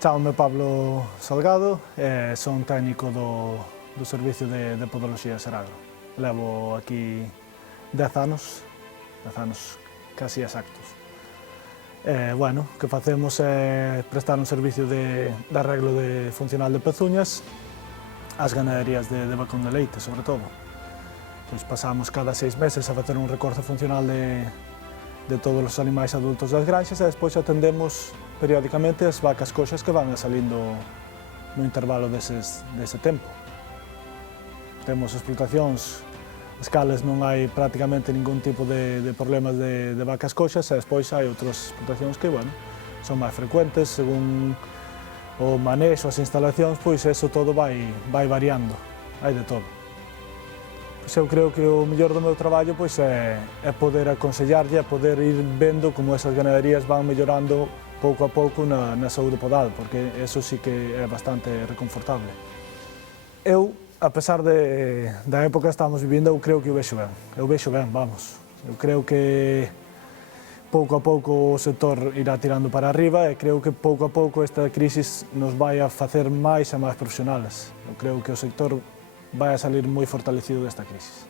Chamo-me Pablo Salgado e son técnico do Servicio de Podoloxía de Seragro. Levo aquí 10 anos casi exactos. Bueno, o que facemos é prestar un servicio de arreglo funcional de pezuñas ás ganaderías de vacún de leite, sobre todo. Pois pasamos cada 6 meses a facer un recorte funcional de todos os animais adultos das granxas e despois atendemos periódicamente as vacas coxas que van salindo no intervalo dese tempo. Temos explotacións as cales non hai prácticamente ningún tipo de problemas de vacas coxas e despois hai outras explotacións que, bueno, son máis frecuentes, según o manexo, as instalacións, pois eso todo vai variando, hai de todo. Pois eu creo que o mellor do meu traballo pois é poder aconsellarlle, poder ir vendo como esas ganaderías van mellorando pouco a pouco na saúde podal, porque eso sí que é bastante reconfortable. Eu, a pesar da época que estamos vivindo, eu creo que o vexo ben. Eu vexo ben, vamos. Eu creo que pouco a pouco o sector irá tirando para arriba e creo que pouco a pouco esta crisis nos vai a facer máis e máis profesionales. Eu creo que o sector vai a salir moi fortalecido desta crisis.